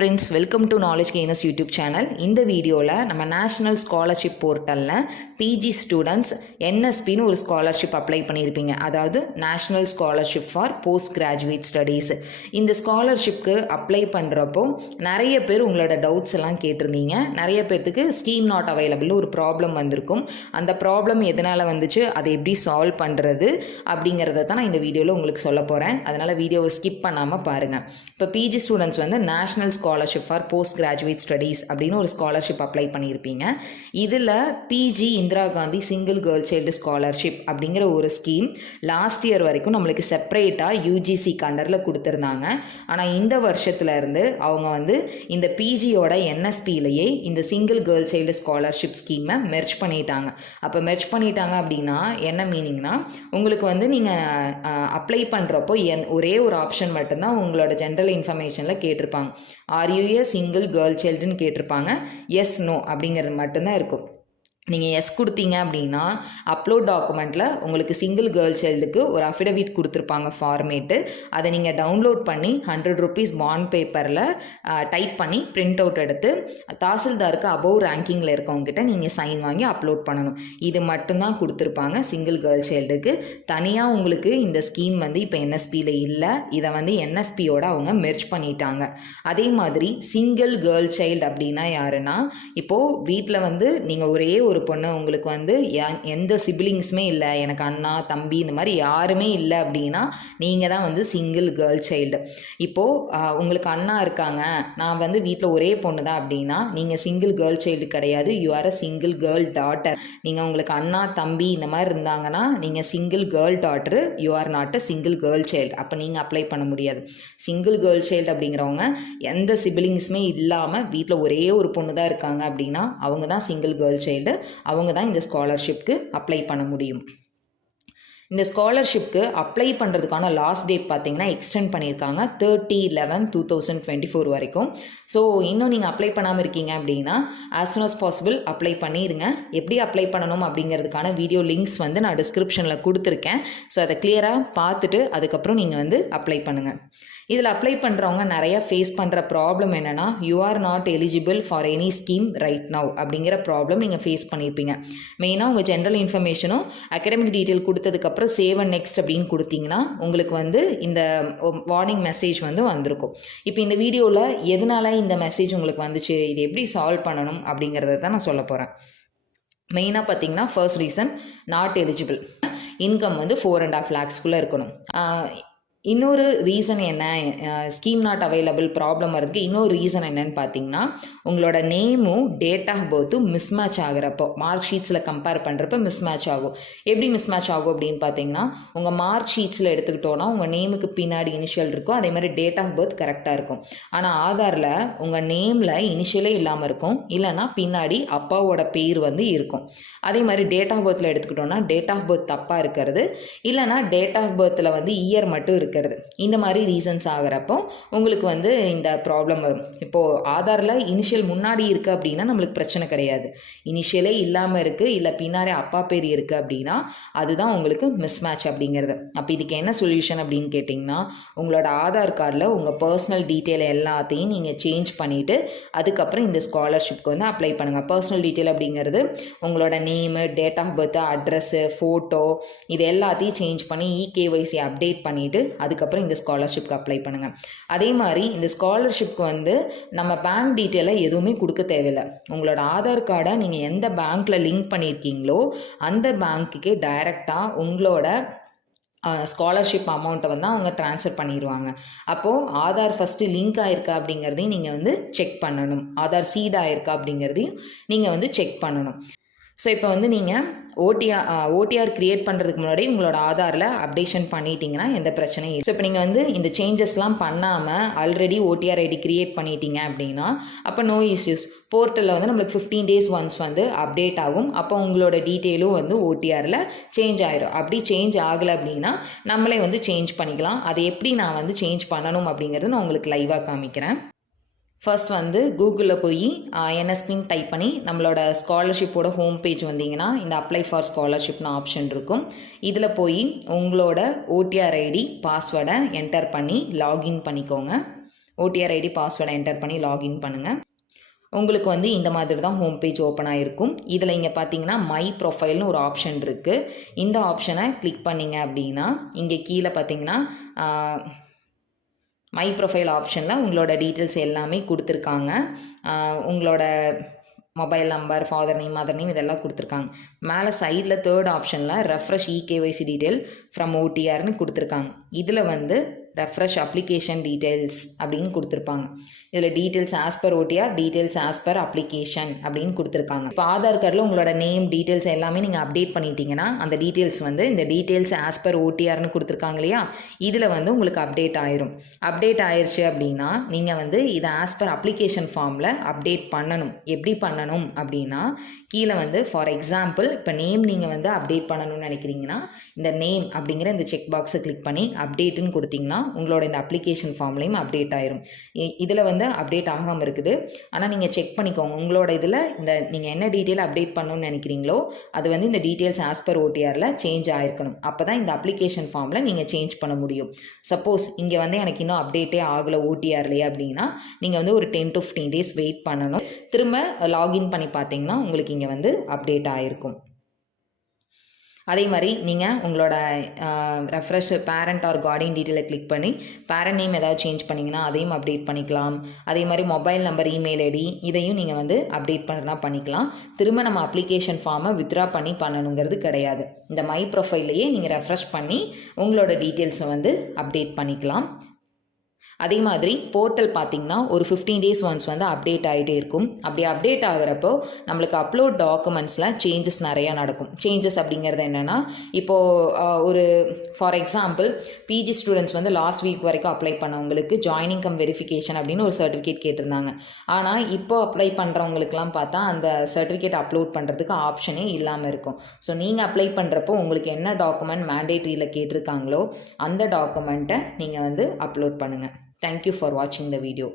Friends, welcome to knowledge gainers YouTube channel. இந்த வீடியோவில் நம்ம நேஷ்னல் ஸ்காலர்ஷிப் போர்ட்டலில் பிஜி ஸ்டூடெண்ட்ஸ் என்எஸ்பின்னு ஒரு ஸ்காலர்ஷிப் அப்ளை பண்ணியிருப்பீங்க. அதாவது national scholarship for post graduate studies. இந்த ஸ்காலர்ஷிப்க்கு அப்ளை பண்ணுறப்போ நிறைய பேர் உங்களோட டவுட்ஸ் எல்லாம் கேட்டிருந்தீங்க. நிறைய பேர்த்துக்கு ஸ்கீம் நாட் அவைலபிள் ஒரு ப்ராப்ளம் வந்திருக்கும். அந்த ப்ராப்ளம் எதனால் வந்துச்சு, அதை எப்படி சால்வ் பண்ணுறது அப்படிங்கிறத தான் நான் இந்த வீடியோவில் உங்களுக்கு சொல்ல போகிறேன். அதனால் வீடியோவை ஸ்கிப் பண்ணாமல் பாருங்கள். இப்போ பிஜி ஸ்டூடெண்ட்ஸ் வந்து national scholarship for post graduate studies அப்படின்னு ஒரு ஸ்காலர்ஷிப் அப்ளை பண்ணியிருப்பீங்க. இதில் PG Indira Gandhi single girl child scholarship அப்படிங்கிற ஒரு ஸ்கீம் லாஸ்ட் இயர் வரைக்கும் நம்மளுக்கு செப்பரேட்டாக யூஜிசி அண்டரில் கொடுத்துருந்தாங்க. ஆனால் இந்த வருஷத்துலேருந்து அவங்க வந்து இந்த பிஜியோட என்எஸ்பியிலேயே இந்த சிங்கிள் கேர்ள் சைல்டு ஸ்காலர்ஷிப் ஸ்கீமை மெர்ஜ் பண்ணிட்டாங்க. அப்போ மெர்ஜ் பண்ணிட்டாங்க அப்படின்னா என்ன மீனிங்னா, உங்களுக்கு வந்து நீங்கள் அப்ளை பண்ணுறப்போ ஒரே ஒரு ஆப்ஷன் மட்டும்தான் உங்களோட ஜென்ரல் இன்ஃபர்மேஷனில் கேட்டிருப்பாங்க. Are you a single girl சைல்டுன்னு கேட்டிருப்பாங்க. எஸ் நோ அப்படிங்கிறது மட்டும்தான் இருக்கும். நீங்கள் எஸ் கொடுத்தீங்க அப்படின்னா அப்லோட் டாக்குமெண்ட்டில் உங்களுக்கு சிங்கிள் கேர்ள் சைல்டுக்கு ஒரு அஃபிடவிட் கொடுத்துருப்பாங்க ஃபார்மேட்டு. அதை நீங்கள் டவுன்லோட் பண்ணி 100 rupees பாண்ட் பேப்பரில் டைப் பண்ணி பிரிண்ட் அவுட் எடுத்து தாசில்தாருக்கு அபவ் ரேங்கிங்கில் இருக்கவங்ககிட்ட நீங்கள் சைன் வாங்கி அப்லோட் பண்ணணும். இது மட்டும்தான் கொடுத்துருப்பாங்க சிங்கிள் கேர்ள் சைல்டுக்கு. தனியாக உங்களுக்கு இந்த ஸ்கீம் வந்து இப்போ என்எஸ்பியில் இல்லை. இதை வந்து என்எஸ்பியோட அவங்க மெர்ஜ் பண்ணிட்டாங்க. அதே மாதிரி சிங்கிள் கேர்ள் சைல்டு அப்படின்னா யாருன்னா, இப்போது வீட்டில் வந்து நீங்கள் ஒரே ஒரு பொண்ணு, உங்களுக்கு வந்து எந்த சிப்ளிங்ஸுமே இல்லை, எனக்கு அண்ணா தம்பி இந்த மாதிரி யாருமே இல்லை அப்படின்னா நீங்கள் தான் வந்து சிங்கிள் கேர்ள் சைல்டு. இப்போது உங்களுக்கு அண்ணா இருக்காங்க, நான் வந்து வீட்டில் ஒரே பொண்ணு தான் அப்படின்னா நீங்கள் சிங்கிள் கேர்ள் சைல்டு கிடையாது. You are a single girl daughter. நீங்கள் உங்களுக்கு அண்ணா தம்பி இந்த மாதிரி இருந்தாங்கன்னா நீங்கள் single girl daughter, you are not a single girl child. அப்போ நீங்கள் அப்ளை பண்ண முடியாது. சிங்கிள் கேர்ள் சைல்டு அப்படிங்கிறவங்க எந்த சிப்ளிங்ஸுமே இல்லாமல் வீட்டில் ஒரே ஒரு பொண்ணு தான் இருக்காங்க அப்படின்னா அவங்க தான் சிங்கிள் கேர்ள் சைல்டு. அவங்க தான் இந்த ஸ்காலர்ஷிப்க்கு அப்ளை பண்ண முடியும். இந்த ஸ்காலர்ஷிப்க்கு அப்ளை பண்ணுறதுக்கான லாஸ்ட் டேட் பார்த்தீங்கன்னா எக்ஸ்டெண்ட் பண்ணியிருக்காங்க 30/11/2024 வரைக்கும். ஸோ இன்னும் நீங்கள் அப்ளை பண்ணாமல் இருக்கீங்க அப்படின்னா as soon as possible apply பண்ணிடுங்க. எப்படி அப்ளை பண்ணணும் அப்படிங்கிறதுக்கான வீடியோ லிங்க்ஸ் வந்து நான் டிஸ்கிரிப்ஷனில் கொடுத்துருக்கேன். ஸோ அதை கிளியராக பார்த்துட்டு அதுக்கப்புறம் நீங்கள் வந்து அப்ளை பண்ணுங்கள். இதில் அப்ளை பண்ணுறவங்க நிறையா ஃபேஸ் பண்ணுற ப்ராப்ளம் என்னென்னா, you are not eligible for any scheme right now அப்படிங்கிற ப்ராப்ளம் நீங்கள் ஃபேஸ் பண்ணியிருப்பீங்க. மெயினாக உங்கள் ஜென்ரல் இன்ஃபர்மேஷனும் அகடமிக் டீட்டெயில் கொடுத்ததுக்கப்புறம் சேவ் அண்ட் நெக்ஸ்ட் அப்படின்னு கொடுத்தீங்கன்னா உங்களுக்கு வந்து இந்த வார்னிங் மெசேஜ் வந்து வந்திருக்கும். இப்போ இந்த வீடியோவில் எதனால இந்த மெசேஜ் உங்களுக்கு வந்துச்சு, இது எப்படி சால்வ் பண்ணணும் அப்படிங்கிறத தான் நான் சொல்ல போகிறேன். மெயினாக பார்த்தீங்கன்னா first reason not eligible. Income வந்து 4.5 lakhsக்குள்ளே இருக்கணும். இன்னொரு ரீசன் என்ன, ஸ்கீம் நாட் அவைலபிள் ப்ராப்ளம் வரதுக்கு இன்னொரு ரீசன் என்னன்னு பார்த்தீங்கன்னா, உங்களோட நேமும் டேட் ஆஃப் பர்த்தும் மிஸ்மேட்ச் ஆகிறப்போ மார்க் ஷீட்ஸில் கம்பேர் பண்ணுறப்ப மிஸ்மேட்ச் ஆகும். எப்படி மிஸ்மேட்ச் ஆகும் அப்படின்னு பார்த்தீங்கன்னா, உங்கள் மார்க் ஷீட்ஸில் எடுத்துக்கிட்டோன்னா உங்கள் நேமுக்கு பின்னாடி இனிஷியல் இருக்கும், அதே மாதிரி டேட் ஆஃப் பர்த் கரெக்டாக இருக்கும். ஆனால் ஆதாரில் உங்கள் நேமில் இனிஷியலே இல்லாமல் இருக்கும், இல்லைனா பின்னாடி அப்பாவோட பேர் வந்து இருக்கும். அதே மாதிரி டேட் ஆஃப் பர்த்தில் எடுத்துக்கிட்டோன்னா டேட் ஆஃப் பர்த் தப்பாக இருக்கிறது, இல்லைனா டேட் ஆஃப் பர்த்தில் வந்து இயர் மட்டும் இருக்கிறது. இந்த மாதிரி ரீசன்ஸ் ஆகிறப்போ உங்களுக்கு வந்து இந்த ப்ராப்ளம் வரும். இப்போது ஆதாரில் இனிஷியல் முன்னாடி இருக்குது அப்படின்னா நம்மளுக்கு பிரச்சனை கிடையாது. இனிஷியலே இல்லாமல் இருக்குது, இல்லை பின்னாடி அப்பா பேர் இருக்குது அப்படின்னா அதுதான் உங்களுக்கு மிஸ்மேட்ச் அப்படிங்கிறது. அப்போ இதுக்கு என்ன சொல்யூஷன் அப்படின்னு கேட்டிங்கன்னா, உங்களோட ஆதார் கார்டில் உங்கள் பர்சனல் டீட்டெயில் எல்லாத்தையும் நீங்கள் சேஞ்ச் பண்ணிவிட்டு அதுக்கப்புறம் இந்த ஸ்காலர்ஷிப்க்கு வந்து அப்ளை பண்ணுங்கள். பர்சனல் டீட்டெயில் அப்படிங்கிறது உங்களோட name, date of birth, address, photo இது எல்லாத்தையும் சேஞ்ச் பண்ணி இகேஒய்சி அப்டேட் பண்ணிவிட்டு அதுக்கப்புறம் இந்த ஸ்காலர்ஷிப்க்கு அப்ளை பண்ணுங்கள். அதே மாதிரி இந்த ஸ்காலர்ஷிப்க்கு வந்து நம்ம பேங்க் டீட்டெயிலை எதுவுமே கொடுக்க தேவையில்லை. உங்களோட ஆதார் கார்டை நீங்கள் எந்த பேங்க்கில் லிங்க் பண்ணியிருக்கீங்களோ அந்த பேங்க்குக்கே டைரெக்டாக உங்களோட ஸ்காலர்ஷிப் அமௌண்ட்டை வந்து அவங்க ட்ரான்ஸ்ஃபர் பண்ணிடுவாங்க. அப்போது ஆதார் ஃபஸ்ட்டு லிங்க் ஆகிருக்கா அப்படிங்கிறதையும் நீங்கள் வந்து செக் பண்ணணும். ஆதார் சீட் ஆகிருக்கா அப்படிங்கிறதையும் நீங்கள் வந்து செக் பண்ணணும். ஸோ இப்போ வந்து நீங்கள் ஓடிஆர் க்ரியேட் பண்ணுறதுக்கு முன்னாடி உங்களோட ஆதாரில் அப்டேஷன் பண்ணிட்டீங்கன்னா எந்த பிரச்சனையும் இல்லை. ஸோ இப்போ நீங்கள் வந்து இந்த சேஞ்சஸ்லாம் பண்ணாமல் ஆல்ரெடி ஓடிஆர் ஐடி க்ரியேட் பண்ணிட்டீங்க அப்படின்னா அப்போ நோ இஷ்யூஸ். போர்ட்டலில் வந்து நம்மளுக்கு 15 days ஒன்ஸ் வந்து அப்டேட் ஆகும். அப்போ உங்களோட டீட்டெயிலும் வந்து ஓடிஆரில் சேஞ்ச் ஆகிடும். அப்படி சேஞ்ச் ஆகலை அப்படின்னா நம்மளே வந்து சேஞ்ச் பண்ணிக்கலாம். அதை எப்படி நான் வந்து சேஞ்ச் பண்ணணும் அப்படிங்கிறது நான் உங்களுக்கு லைவாக காமிக்கிறேன். ஃபர்ஸ்ட் வந்து கூகுளில் போய் என்எஸ்பின்னு டைப் பண்ணி நம்மளோட ஸ்காலர்ஷிப்போட ஹோம் பேஜ் வந்தீங்கன்னா இந்த அப்ளை ஃபார் ஸ்காலர்ஷிப்னு ஆப்ஷன் இருக்கும். இதில் போய் உங்களோட ஓடிஆர் ஐடி பாஸ்வேர்டை என்டர் பண்ணி லாகின் பண்ணிக்கோங்க. ஓடிஆர் ஐடி பாஸ்வேர்டை என்டர் பண்ணி லாகின் பண்ணுங்கள். உங்களுக்கு வந்து இந்த மாதிரி தான் ஹோம் பேஜ் ஓப்பன் ஆகிருக்கும். இதில் இங்கே பார்த்தீங்கன்னா மை ப்ரொஃபைல்னு ஒரு ஆப்ஷன் இருக்குது. இந்த ஆப்ஷனை கிளிக் பண்ணிங்க அப்படின்னா இங்கே கீழே பார்த்தீங்கன்னா மை ப்ரொஃபைல் ஆப்ஷனில் உங்களோட டீட்டெயில்ஸ் எல்லாமே கொடுத்துருக்காங்க. உங்களோட mobile number, father name, mother name இதெல்லாம் கொடுத்துருக்காங்க. மேலே சைடில் தேர்ட் ஆப்ஷனில் ரெஃப்ரெஷ் இகேஒய்சி டீட்டெயில் ஃப்ரம் ஓடிஆர்னு கொடுத்துருக்காங்க. இதில் வந்து ரெஃப்ரெஷ் அப்ளிகேஷன் டீட்டெயில்ஸ் அப்படின்னு கொடுத்துருப்பாங்க. இதில் details as per OTR, details as per application அப்படின்னு கொடுத்துருக்காங்க. இப்போ ஆதார் கார்டில் உங்களோட நேம் டீட்டெயில்ஸ் எல்லாமே நீங்கள் அப்டேட் பண்ணிட்டீங்கன்னா அந்த டீட்டெயில்ஸ் வந்து இந்த டீட்டெயில்ஸ் ஆஸ் பர் ஓடிஆர்னு கொடுத்துருக்காங்க இல்லையா, இதில் வந்து உங்களுக்கு அப்டேட் ஆயிரும். அப்டேட் ஆயிடுச்சு அப்படின்னா நீங்கள் வந்து இதை ஆஸ் பர் அப்ளிகேஷன் ஃபார்மில் அப்டேட் பண்ணணும். எப்படி பண்ணணும் அப்படின்னா கீழே வந்து ஃபார் எக்ஸாம்பிள் இப்போ நேம் நீங்கள் வந்து அப்டேட் பண்ணணும்னு நினைக்கிறீங்கன்னா இந்த நேம் அப்படிங்கிற இந்த செக் பாக்ஸை கிளிக் பண்ணி அப்டேட்டுன்னு கொடுத்தீங்கன்னா உங்களோட இந்த அப்ளிகேஷன் ஃபார்ம்லேயும் அப்டேட் ஆயிரும். இதில் வந்து அப்டேட் ஆகாமல் இருக்குது. ஆனால் நீங்கள் செக் பண்ணிக்கோங்க உங்களோட இதில் இந்த நீங்கள் என்ன டீட்டெயில் அப்டேட் பண்ணணும்னு நினைக்கிறீங்களோ அது வந்து இந்த டீட்டெயில்ஸ் ஆஸ் பர் ஓடிஆரில் சேஞ்ச் ஆகிருக்கணும். அப்போ தான் இந்த அப்ளிகேஷன் ஃபார்மில் நீங்கள் சேஞ்ச் பண்ண முடியும். சப்போஸ் இங்கே வந்து எனக்கு இன்னும் அப்டேட்டே ஆகலை ஓடிஆர்லேயே அப்படின்னா நீங்கள் வந்து ஒரு 10 to 15 days வெயிட் பண்ணணும். திரும்ப லாகின் பண்ணி பார்த்தீங்கன்னா உங்களுக்கு இங்கே வந்து அப்டேட் ஆகிருக்கும். அதே மாதிரி நீங்கள் உங்களோட ரெஃப்ரெஷ் பேரண்ட் ஆர் கார்டியன் டீட்டெயிலை கிளிக் பண்ணி பேரண்ட் நேம் ஏதாவது சேஞ்ச் பண்ணிங்கன்னா அதையும் அப்டேட் பண்ணிக்கலாம். அதே மாதிரி மொபைல் நம்பர், இமெயில் ஐடி இதையும் நீங்கள் வந்து அப்டேட் பண்ணிக்கலாம். திரும்ப நம்ம அப்ளிகேஷன் ஃபார்மை வித்ரா பண்ணணுங்கிறது கிடையாது. இந்த மை ப்ரொஃபைல்லையே நீங்கள் ரெஃப்ரெஷ் பண்ணி உங்களோட டீட்டெயில்ஸை வந்து அப்டேட் பண்ணிக்கலாம். அதே மாதிரி போர்ட்டல் பார்த்திங்கன்னா ஒரு 15 days ஒன்ஸ் வந்து அப்டேட் ஆகிட்டே இருக்கும். அப்படி அப்டேட் ஆகிறப்போ நம்மளுக்கு அப்லோட் டாக்குமெண்ட்ஸில் சேஞ்சஸ் நிறையா நடக்கும். சேஞ்சஸ் அப்படிங்கிறது என்னென்னா இப்போது ஒரு ஃபார் எக்ஸாம்பிள் பிஜி ஸ்டூடெண்ட்ஸ் வந்து லாஸ்ட் வீக் வரைக்கும் அப்ளை பண்ணவங்களுக்கு ஜாயினிங் கம் வெரிஃபிகேஷன் அப்படின்னு ஒரு சர்டிஃபிகேட் கேட்டிருந்தாங்க. ஆனால் இப்போ அப்ளை பண்ணுறவங்களுக்குலாம் பார்த்தா அந்த சர்டிஃபிகேட் அப்லோட் பண்ணுறதுக்கு ஆப்ஷனே இல்லாமல் இருக்கும். ஸோ நீங்கள் அப்ளை பண்ணுறப்போ உங்களுக்கு என்ன டாக்குமெண்ட் மேண்டேட்ரியில் கேட்டிருக்காங்களோ அந்த டாக்குமெண்ட்டை நீங்கள் வந்து அப்லோட் பண்ணுங்கள். Thank you for watching the video.